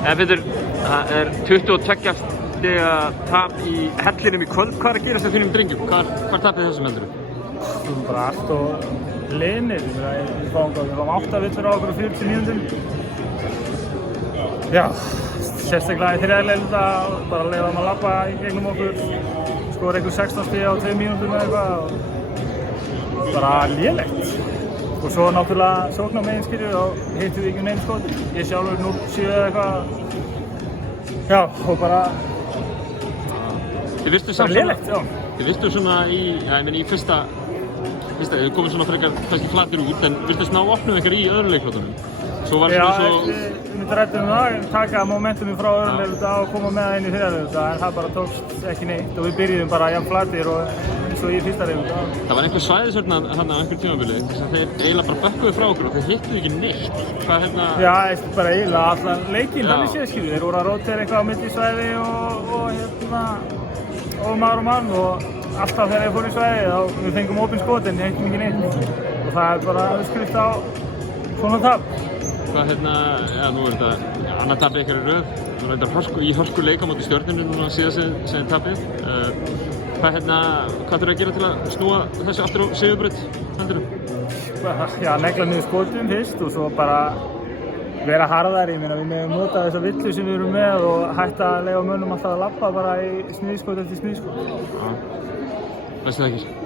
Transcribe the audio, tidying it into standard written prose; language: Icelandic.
En Pétur, það 22 stiga tap í hellinum í kvöld. Hvað að gerast þér þínum drengjum? Hvar tapið þessum heldurðu? Við erum bara allt og linir. Við fáum 8 villur á okkur á 40 mínútum. Já, sérstaklega í þriðarleikluta bara leiða að labba í gegnum okkur. Skora einhver 16 stiga á 2 mínútum eða eitthvað. Bara lélegt. Og svo náttúrulega sókn á megin skilju og hittum við ekki neinn skot. Ég sjálfur 0-7 eða eitthvað. Já, og bara... Þið virtu bara lélegt, já. Þið virtu svona í fyrsta, þið komið svona frekar kannski flatir út, en virtust ná opnum ykkur í öðru leiklutunum. Svo var svona svo... Já, við ræddum það, taka momentuminn frá öðrum leikluta og koma með það inn í þriðarleikluta, en það bara tókst ekki neitt og við byrjuðum bara jafn flatir og eins og í fyrsta leikluta. Það var einhver svæðisvörn þarna á einhver tímabili, þess að þeir eiginlega bara bökkuðu frá okkur og þeir hittuðu ekki neitt. Hvað hérna... Já, bara eiginlega allan leikinn, þannig séð skilur. Þeir voru að rótera eitthvað á milli svæði og mann og alltaf þegar þeir fóru í svæði þá við fengum opin skot en hittum ekki neitt. Og það bara uppskrift á svona tap. Hvað já, nú þetta annað tapið ykkar í röð. Nú þetta í hörku leik á móti Stjörnunni núna síðast sem tapið. Hvað þurfa að gera til að snúa þessu aftur á sigurbraut, heldur? Já, negla niður skotum fyrst og svo bara vera harðari. Við megum nota þessa villu sem við erum með og hætta að leyfa mönnum alltaf að labba bara í sniðskot eftir sniðskot. Bestu þakkir.